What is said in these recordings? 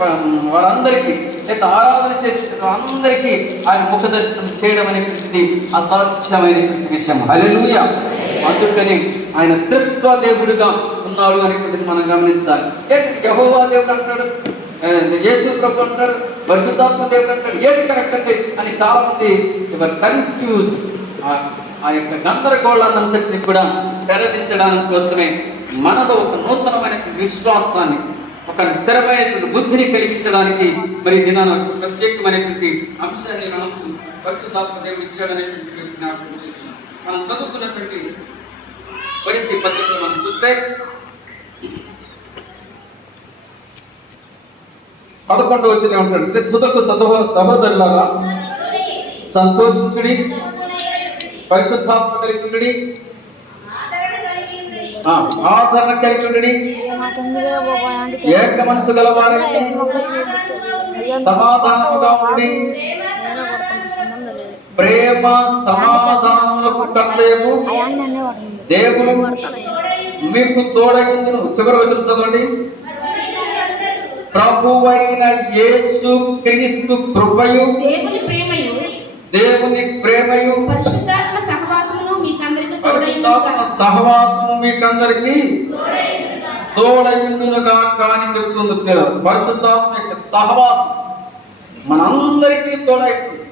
వారందరికీ లేక ఆరాధన చేసే అందరికీ ఆయన ముఖ దర్శనం చేయడం అనేటువంటిది అసాధ్యమైనటువంటి విషయం. హల్లెలూయా. అందుకని ఆయన త్రిత్వ దేవుడిగా ఉన్నాడు అనేటువంటిది మనం గమనించాలి. ఏంటి? యహోవా దేవుడు అంటాడు యేసు ప్రభు అంటారు పరిశుద్ధాత్మ దేవుడు అంటాడు ఏది కరెక్ట్ అంటే? అని చాలా మంది కన్ఫ్యూజ్ ఆ యొక్క గందరగోళాన్నంతటిని కూడా తెరదించడానికి కోసమే మనలో ఒక నూతనమైన విశ్వాసాన్ని ఒక స్థిరమైనటువంటి బుద్ధిని కలిగించడానికి మరి దినాన ఒక ప్రత్యేకమైనటువంటి అంశాన్ని మనం పరిశుద్ధాత్మ దేవుడు ఇచ్చాడనేటువంటి జ్ఞాపకం చేస్తున్నాం మనం చదువుకున్నటువంటి పరిస్థితి పత్రికలో మనం చూస్తే పదకొండవ వచ్చిన ఉంటాడు అంటే తుదకు సదహ సహోదరులారా సంతోషించుడి పరిశుద్ధాత్మ కలిగి ఆదరణ కలిగి ఏక మనసు గలవారికి సమాధానముగా ఉండి ప్రేమ సమాధానములకు కొడుతుంది దేవుడు మీకు తోడగిందును చివరి వచనం చదవండి. ప్రభువైన యేసు క్రీస్తు కృపయు దేవుని ప్రేమయు దేవుని ప్రేమయు పరిశుద్ధాత్మ సహవాసము మీకందరికి తోడయుండునుగా కాని చెప్తుంది పేరు. పరిశుద్ధాత్మ యొక్క సహవాసం మనందరికీ తోడైతుంది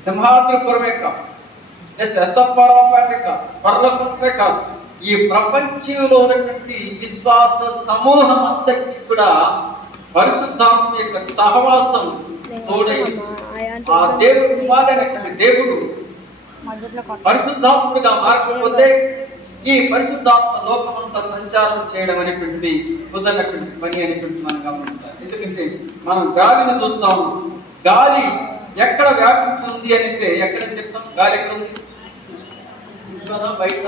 సింహాద్రిపురమే కాదు ఎస్ఎస్ఎఫ్ఆర్పేట కాదు పర్లకుంటే కాదు ఈ ప్రపంచంలో ఉన్నటువంటి విశ్వాస సమూహం అంతటికి కూడా పరిశుద్ధాత్మ యొక్క సహవాసం తోడై ఆ దేవుడు కుమారుడైనటువంటి దేవుడు మధ్యలో కొట్ట పరిశుద్ధాత్ముడిగా మార్చకపోతే ఈ పరిశుద్ధాత్మ లోకమంతా సంచారం చేయడం అనేటువంటిది కుదరనటువంటి పని అనేటువంటి మనం గమనించాలి. ఎందుకంటే మనం గాలిని చూస్తాము. గాలి ఎక్కడ వ్యాపించి ఉంది అని అంటే ఎక్కడ చెప్తాం? గాలి ఎక్కడ ఉంది? బయట?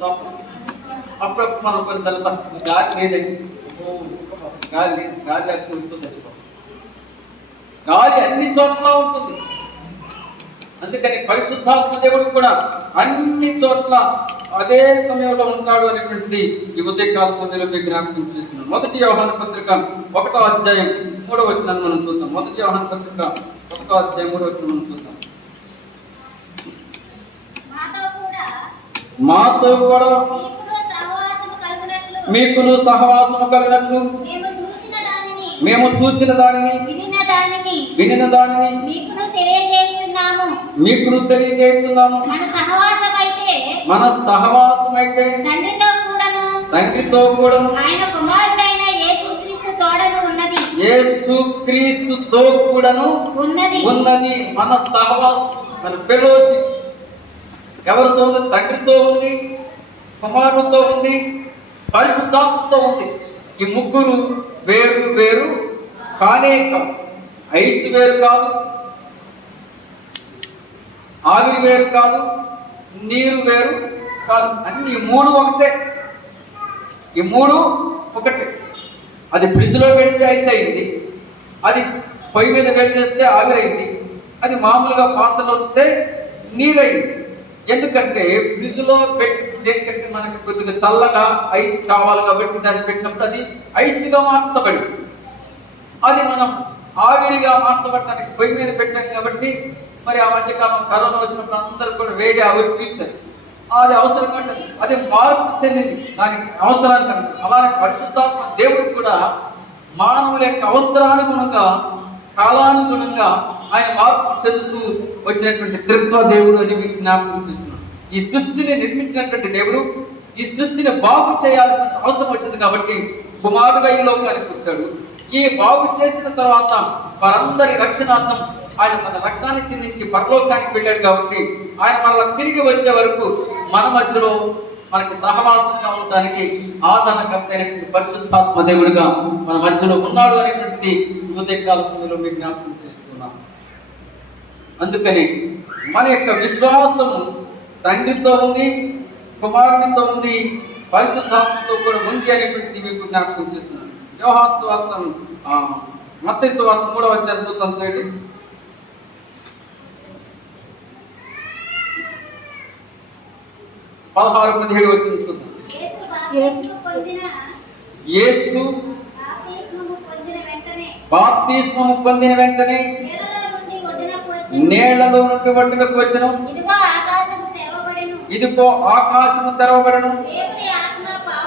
లోపల? అప్పుడప్పుడు మనం కొన్నిసార్లు "బా, గాలి లేదండి గాలి గాలి లేకపోతే గాలి అన్ని చోట్ల ఉంటుంది. అందుకని పరిశుద్ధాత్మ దేవుడు కూడా అన్ని చోట్ల అదే సమయంలో ఉంటాడు అనేటువంటిది ఈ ఉదయకాల సమయంలో మీకు జ్ఞాపకం చేస్తున్నాను మొదటి వ్యవహార పత్రిక ఒకటో అధ్యాయం మూడో వచ్చిన మనం చూద్దాం. మొదటి వ్యవహార పత్రిక ఒకటో అధ్యాయం మూడో వచ్చిన మనం చూద్దాం. మాతో కూడా మాతో కూడా మీకును సహవాసము కలుగునట్లు మీకును సహవాసము కలిగినట్లు మేము చూచిన దానిని మేము చూచిన దానిని వినిన దానిని వినిన దానిని మీకును తెలియజేయుచున్నాము. మీకును తెలియజేస్తున్నాము మన సహవాసం అయితే మన సహవాసమైతే తండ్రితో కూడాను తండ్రితో కూడా ఆయన కుమారుడైన యేసుక్రీస్తు తోడను ఉన్నది. యేసు క్రీస్తుతో కూడాను ఉన్నది. ఉన్నది. మన సహవాసం మన ఫెలోషిప్. ఎవరితో ఉంది? తండ్రితో ఉంది కుమారుడితో ఉంది పరిశుద్ధాత్మతో ఉంది. ఈ ముగ్గురు వేరు వేరు కానే కాదు ఐస్ వేరు కాదు. ఆవిరి వేరు కాదు. నీరు వేరు కాదు. అన్ని ఈ మూడు ఒకటే. ఈ మూడు ఒకటే. అది ఫ్రిడ్జ్లో పెడితే ఐస్ అయింది. అది పొయ్యి మీద పెడితేస్తే ఆవిరైంది అది మామూలుగా పాత్రలో వస్తే నీరైంది ఎందుకంటే ఫ్రిడ్జ్లో పెట్టి దేనికంటే మనకి కొద్దిగా చల్లగా ఐస్ కావాలి కాబట్టి దాన్ని పెట్టినప్పుడు అది ఐస్గా మార్చబడింది అది మనం ఆవిరిగా మార్చబడటానికి పొయ్యి మీద పెట్టాం కాబట్టి మరి ఆ మధ్యకాలం కరోనా వచ్చినప్పుడు అందరూ కూడా వేడి ఆవిరి తీర్చారు. అది అవసరం కంటే అది మార్పు చెందింది. దానికి అవసరానికి అలానే పరిశుద్ధాత్మ దేవుడు కూడా మానవుల యొక్క అవసరానుగుణంగా కాలానుగుణంగా ఆయన మార్పు చెందుతూ వచ్చినటువంటి త్రిత్వ దేవుడు అని మీకు జ్ఞాపకం చేస్తుంది ఈ సృష్టిని నిర్మించినటువంటి దేవుడు ఈ సృష్టిని బాగు చేయాల్సిన అవసరం వచ్చింది కాబట్టి కుమారుడుగా ఈ లోకానికి వచ్చాడు. ఈ బాగు చేసిన తర్వాత వారందరి రక్షణార్థం ఆయన తన రక్తాన్ని చిందించి పరలోకానికి వెళ్ళాడు కాబట్టి ఆయన మరలా తిరిగి వచ్చే వరకు మన మధ్యలో మనకి సహవాసంగా ఉండడానికి ఆదరణకర్త అయినటువంటి పరిశుద్ధాత్మ దేవుడిగా మన మధ్యలో ఉన్నాడు అనేటువంటిది ఉదయకాల సమయంలో మీ జ్ఞాపకం చేస్తున్నాం అందుకని మన యొక్క విశ్వాసము తండ్రితో ఉంది కుమారునితో ఉంది పరిశుద్ధాత్మతో కూడా ఉంది అనేటువంటిది మీకు జ్ఞాపకం చేస్తున్నాను వ్యవహార స్వార్థం మత స్వార్థం మూడవ అధ్యాయం చూద్దాం పదహారు పదిహేడు వచ్చిన చూద్దాం. యేసు బాప్తిస్మము పొందిన వెంటనే నీడలో నుండి ఒడ్డునకు వచ్చెను. నేళ్ళలో నుండి ఒడ్డునకు వచ్చను ఇదిగో ఆకాశము తెరవబడెను ఇదిగో ఆకాశము తెరవబడను.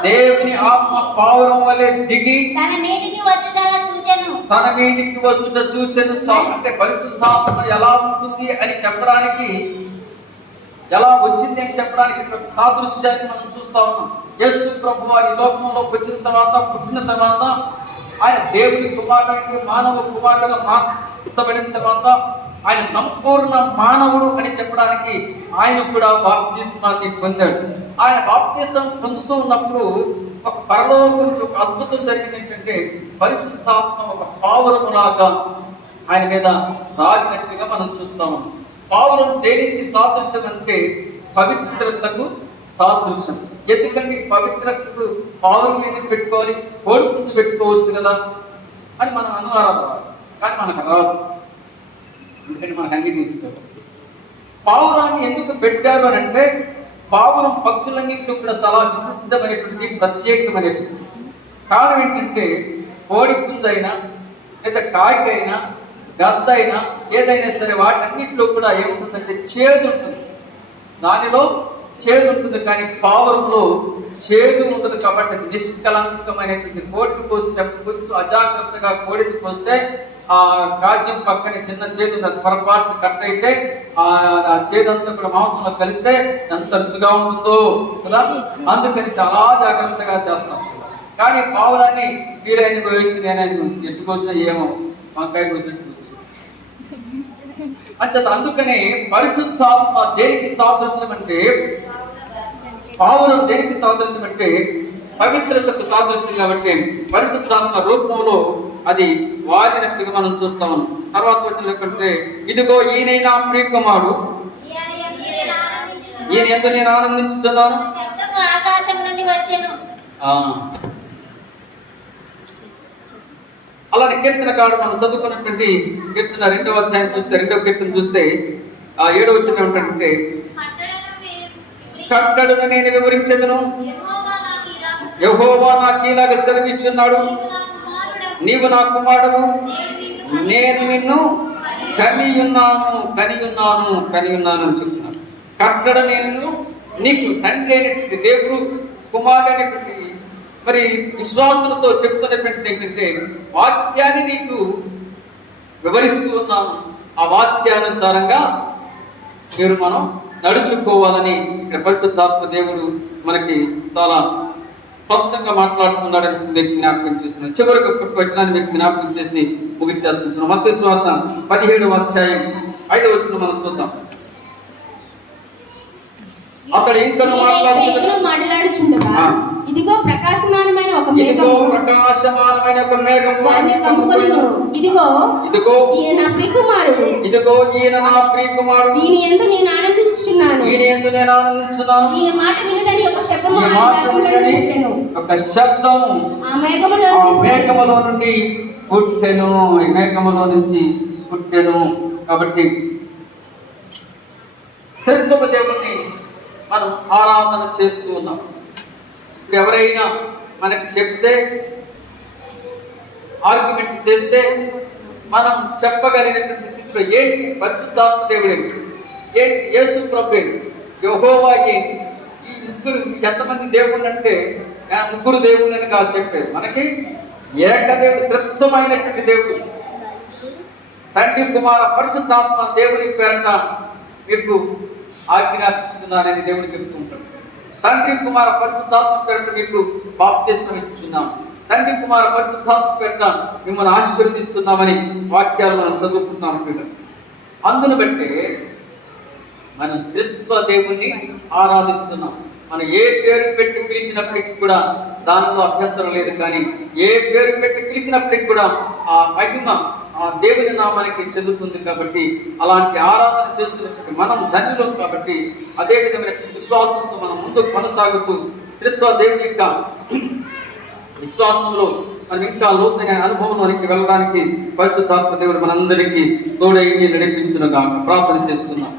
దేవుని ఆత్మ పావురం వలె దిగి తన మీదికి వచ్చుటగా చూచెను. తన మీదికి వచ్చుట చూచెను. చా- అంటే పరిశుద్ధాత్మ ఎలా ఉంటుంది అని చెప్పడానికి ఎలా వచ్చింది అని చెప్పడానికి సాదృశ్యాన్ని మనం చూస్తా ఉన్నాం. యేసు ప్రభు వారి లోకంలో వచ్చిన తర్వాత పుట్టిన తర్వాత ఆయన దేవుని కుమారుడికి మానవ కుమారుడుగా మార్చబడిన తర్వాత ఆయన సంపూర్ణ మానవుడు అని చెప్పడానికి ఆయన కూడా బాప్తిస్మాన్ని పొందాడు. ఆయన బాప్తిసం పొందుతూ ఉన్నప్పుడు ఒక పరలోకం నుంచి ఒక అద్భుతం జరిగింది ఏంటంటే పరిశుద్ధాత్మ ఒక పావురములాగా ఆయన మీద రాగినట్లుగా మనం చూస్తాము. పావురం దేనికి సాదృశ్యం అంటే పవిత్రతకు సాదృశ్యం. ఎందుకంటే పవిత్రతకు పావురం మీద పెట్టుకోవాలి? కోడి పెట్టుకోవచ్చు కదా అని మనం అనుమానం కానీ మనకు రాదు. ఎందుకంటే మనం అంగీకరించుకోవాలి పావురాన్ని ఎందుకు పెట్టారు అని అంటే పావురం పక్షులన్నింటిలో కూడా చాలా విశిష్టమైనటువంటిది ప్రత్యేకమైనటువంటిది కారణం ఏంటంటే కోడి పుంజైనా లేదా కాకిైనా గద్ద అయినా ఏదైనా సరే వాటన్నింటిలో కూడా ఏముంటుందంటే చేదు ఉంటుంది. దానిలో చేదు ఉంటుంది కానీ పావురంలో చేదు ఉంటుంది కాబట్టి నిష్కలంకమైనటువంటి కోడిని కోసినప్పుడు కొంచెం అజాగ్రత్తగా కోడిని కోస్తే ఆ కాజ్యం పక్కన చిన్న చేదు పొరపాటు కట్ అయితే ఆ చేదంతా కూడా మాంసంలో కలిస్తే ఎంత రుచిగా ఉంటుందో కదా? అందుకని చాలా జాగ్రత్తగా చేస్తాం. కానీ పావులన్నీ వీరైన కోయించి నేనైనా ఎట్టు కోసిన ఏమో వంకాయ కోసినట్టు కోసి అంచేత అందుకనే పరిశుద్ధాత్మ దేనికి సాదృశ్యం అంటే పావురం దేనికి సాదృశ్యం అంటే పవిత్రతకు సాదృశ్యం కాబట్టి పరిశుద్ధాత్మ రూపంలో అది వాడినట్టుగా మనం చూస్తాం తర్వాత వచ్చినట్టే ఇదిగో ఈయనైనా ప్రియకుమారుడు. ఈయన యందు నేను నేను ఆనందించుతున్నాను అలానే కీర్తన కాడు మనం చదువుకున్నటువంటి కీర్తన రెండవ అధ్యాయం చూస్తే రెండవ కీర్తన చూస్తే ఆ ఏడవ వచ్చిన ఏమిటంటే కట్టడును నేను వివరించదును. యెహోవా నాకు ఇలాగ సెలవిచ్చున్నాడు నీవు నా కుమారుడు నేను నిన్ను నేను నిన్ను కనియున్నాను కనియున్నాను కనియున్నాను అని చెప్తున్నాను కట్టడ నేను నీకు తండ్రి అయినటువంటి దేవుడు కుమారుడు అనేటువంటి మరి విశ్వాసులతో చెప్తున్నటువంటిది ఏంటంటే వాక్యాన్ని నీకు వివరిస్తూ ఉన్నాను. ఆ వాక్యానుసారంగా మీరు మనం నడుచుకోవాలని పరిశుద్ధాత్మ దేవుడు మనకి చాలా స్పష్టంగా మాట్లాడుతున్నాడని మీకు జ్ఞాపకం చేస్తున్నాను. చివరికి వచనాన్ని మీకు జ్ఞాపకం చేసి ముగించేస్తున్నాను మత స్వాత పదిహేడవ అధ్యాయం ఐదవ వచనం మనం చూద్దాం. అతడు ఇంకను. ఇదిగో ప్రకాశమానమైన ఒక ప్రకాశమానమైన ఒక మేఘం ఇదిగో ఇదిగో ఈయన నా ప్రియకుమారుడు. ఇదిగో ఈయన నా ప్రియకుమారుడు. ఎందు నేను ఆనందించుచున్నాను ఈయన ఎందు నేను ఆనందించున్నాను? ఈయన మాట వినడని ఒక శబ్దము ఈ మాట పుట్టెను. ఒక శబ్దం ఆ మేఘములో ఆ మేఘములో నుండి పుట్టెను. ఈ మేఘములో నుంచి పుట్టెను. కాబట్టి త్రిత్వ దేవుణ్ణి మనం ఆరాధన చేస్తూ ఉన్నాం. ఇప్పుడు ఎవరైనా మనకి చెప్తే ఆర్గ్యుమెంట్ చేస్తే మనం చెప్పగలిగినటువంటి స్థితిలో ఏంటి? పరిశుద్ధాత్మ దేవుడు ఏంటి యేసు ప్రభు యహోవా ఏంటి ఈ ముగ్గురు ఎంతమంది దేవుళ్ళు అంటే ఆ ముగ్గురు దేవుళ్ళని కాదు చెప్పారు మనకి ఏకదేవుడు తృప్తమైనటువంటి దేవుడు. తండ్రి కుమార పరిశుద్ధాత్మ దేవుని పేరట మీకు ఆజ్ఞాపిస్తున్నానని దేవుడు చెప్తూ ఉంటాడు. తండ్రి కుమార పరిశుద్ధాత్మ పేరట మీకు బాప్తిష్టం ఇచ్చున్నాం తండ్రి కుమార పరిశుద్ధాత్మ పేరట మిమ్మల్ని ఆశీర్వదిస్తున్నామని వాక్యాలు మనం చదువుకుంటున్నాం. ఇక్కడ అందును బట్టి మనం త్రిత్వ దేవుణ్ణి ఆరాధిస్తున్నాం. మనం ఏ పేరు పెట్టి పిలిచినప్పటికీ కూడా దానిలో అభ్యంతరం లేదు కానీ ఏ పేరు పెట్టి పిలిచినప్పటికీ కూడా ఆ మహిమ ఆ దేవుని నామానికి చెందుతుంది కాబట్టి అలాంటి ఆరాధన చేస్తున్నటువంటి మనం ధన్యులం కాబట్టి అదే విధమైన విశ్వాసంతో మనం ముందుకు కొనసాగుతూ త్రిత్వ దేవుని యొక్క విశ్వాసంలో మనం ఇంకా లోతైన అనుభవంలోనికి వెళ్ళడానికి పరిశుద్ధాత్మ దేవుడు మనందరికీ తోడైంది నడిపించునుగా ప్రార్థన చేస్తున్నాం.